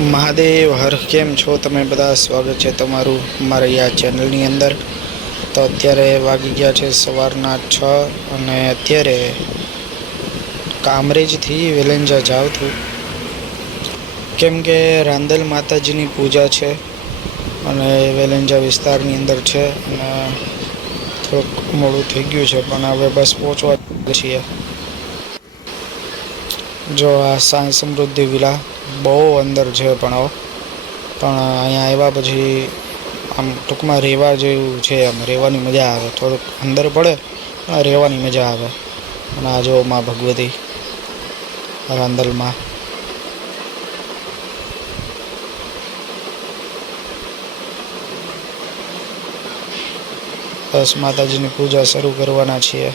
મહાદેવ હર કેમ છો તમે બધા? સ્વાગત છે તમારું મારી આ ચેનલની અંદર. તો અત્યારે વાગી ગયા છે સવારના 6 અને અત્યારે કામરેજથી વેલેંજા જાઉં છું, કેમ કે રાંદલ માતાજીની પૂજા છે અને વેલેંજા વિસ્તારની અંદર છે અને થોડુંક મોડું થઈ ગયું છે, પણ હવે બસ પહોંચવા છીએ. જો આ સાંઈ સમૃદ્ધિ વિલા બહુ અંદર છે, પણ અહીંયા આવ્યા પછી આમ ટૂંકમાં રહેવા જેવું છે. આમ રહેવાની મજા આવે, થોડુંક અંદર પડે પણ રહેવાની મજા આવે. અને આ જો માં ભગવતી રાંદલમાં. બસ માતાજીની પૂજા શરૂ કરવાના છીએ.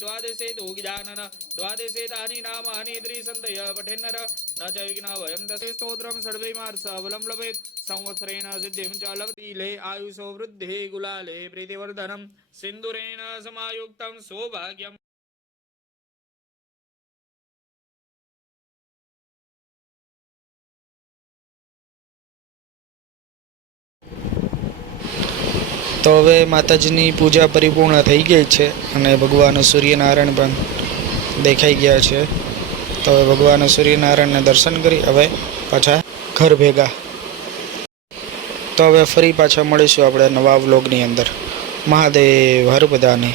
द्वादशे तु गजानन द्वादशे तानि नामानि त्रिसन्तय पठेन्नर न च विघ्ना वयं दशे स्तोत्रं सर्वैर्मार्सवलम्लभेत् संवत्सरेण सिद्धिं च लभतीले आयुषो वृद्धे गुलाले प्रीतिवर्धनं सिन्दूरेण समायुक्तं सौभाग्यं. તો હવે માતાજીની પૂજા પરિપૂર્ણ થઈ ગઈ છે અને ભગવાન સૂર્યનારાયણ પણ દેખાઈ ગયા છે. તો હવે ભગવાન સૂર્યનારાયણને દર્શન કરી હવે પાછા ઘર ભેગા. તો હવે ફરી પાછા મળીશું આપણે નવા વ્લોગની અંદર. મહાદેવ હર બધાને.